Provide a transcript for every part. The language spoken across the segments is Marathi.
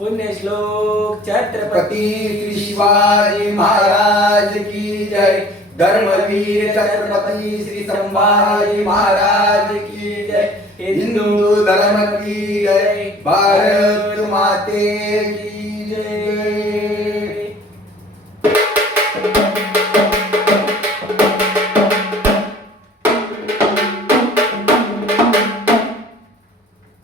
पुण्यश्लोक छत्रपती छत्रपती श्री शिवाजी महाराज की जय। धर्मवीर छत्रपती श्री संभाजी महाराज की जय। हिंदू धर्म की जय। भारत माते की जय।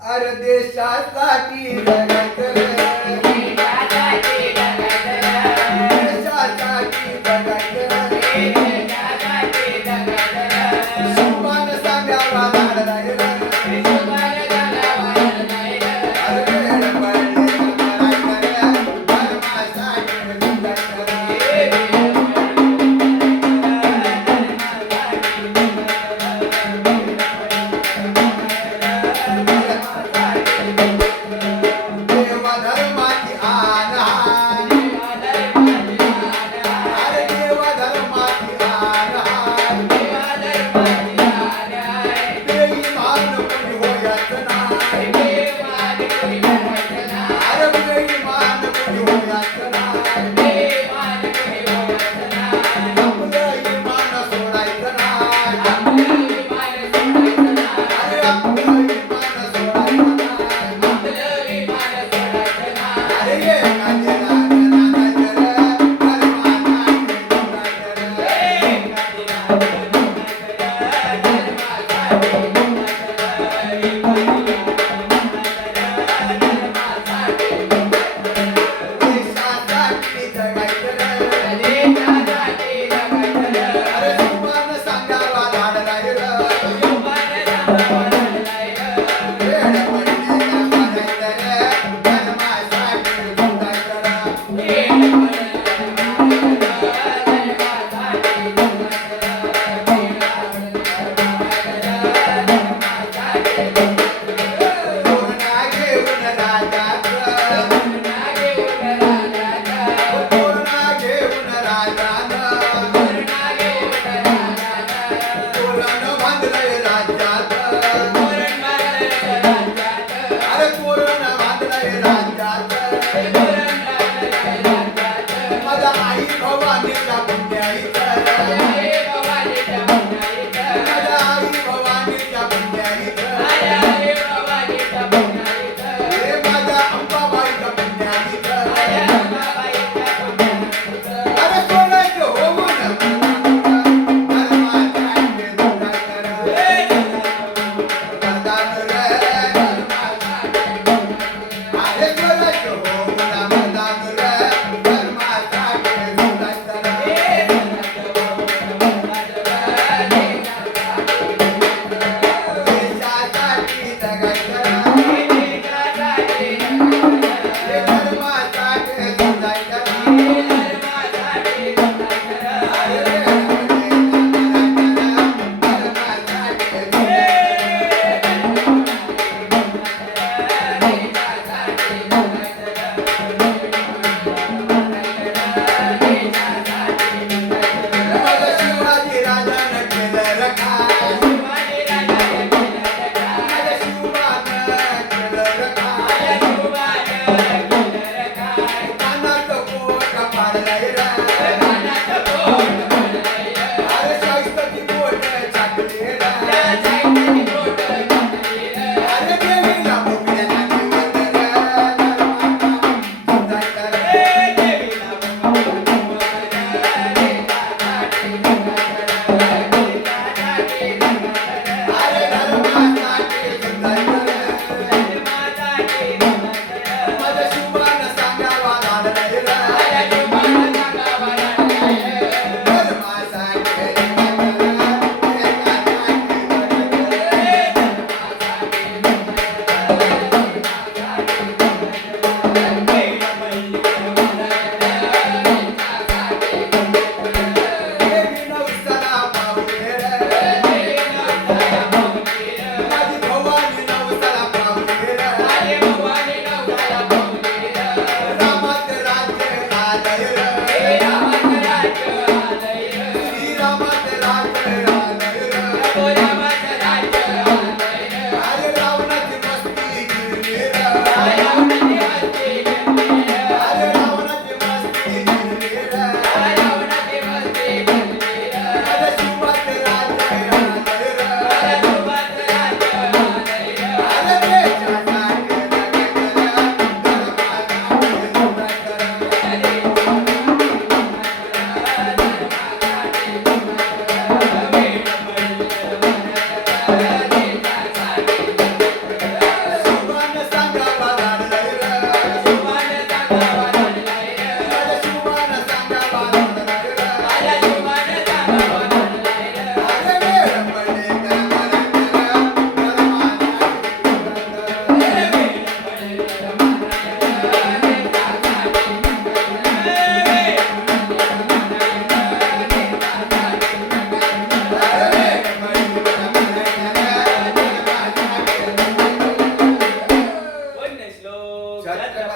अरे देशासाठी लढायचं रे, देशासाठी जगायचं रे, सुमन सांगावा लढायला रे, अरे वेळ पडली लढायचं रे, धर्मासाठी लढायचं रे. देवा धर्माची आन हान, अरे देवा धर्माची आन हान, बेईमान कोणी होयाचं नाही, अरे बेईमान कोणी होयाचं नाही, आपलं इमान सोडायचं नाही, अरे आपलं इमान सोडायचं नाही. अरे ये काजे राजा देशासाठी जगायचं रे, अरे सुमन सांगावा लाडलाय रे, वेळ पडली लढायचं रे, धर्मासाठी लढायचं रे. कोरोना घेऊन राजाचं, कोरोना घेऊन राजानं, तोरण बांधलंय राज्याचं, अरे तोरण बांधलंय राज्याचं. माझ्या आई भवानीच्या पुण्याईचं, माझ्या आई भवानीच्या पुण्याईचं, हे माझ्या अंबाबाईच्या पुण्याईचं. अरे सोडायचं होऊन धर्मासाठी लढायचं रे, करतात रे. अरे सोडायचं होऊन करतात रे, धर्मासाठी लढायचं रे. देशासाठी जगायचं रे, हे धर्मासाठी लढायचं रे. शिवाजी राजानं केलं रखाय, माझ्या शिवबानं केलं रखाय, कानात पोट पाडलंय रे, अरे शाहिस्ताची पोट छाटली रे, अरे देवीला मुंग्या नाचवत रे, धर्माचा समजायचं रे. अरे धर्मासाठी समजायचं रे, माझ्या शिवबानं सांगावा लाडलाय रे, धर्मासाठी देवी नवसाला पावले रे, माझी भवानी नवसाला पावले रे, रामात राज्य आलंय रे, श्रीरामात राज्य आलंय रे, अरे रावणाची मस्ती गिरली रे,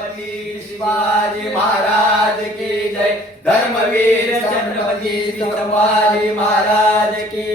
छत्रपती शिवाजी महाराज की जय. धर्मवीर छत्रपती शिवाजी महाराज की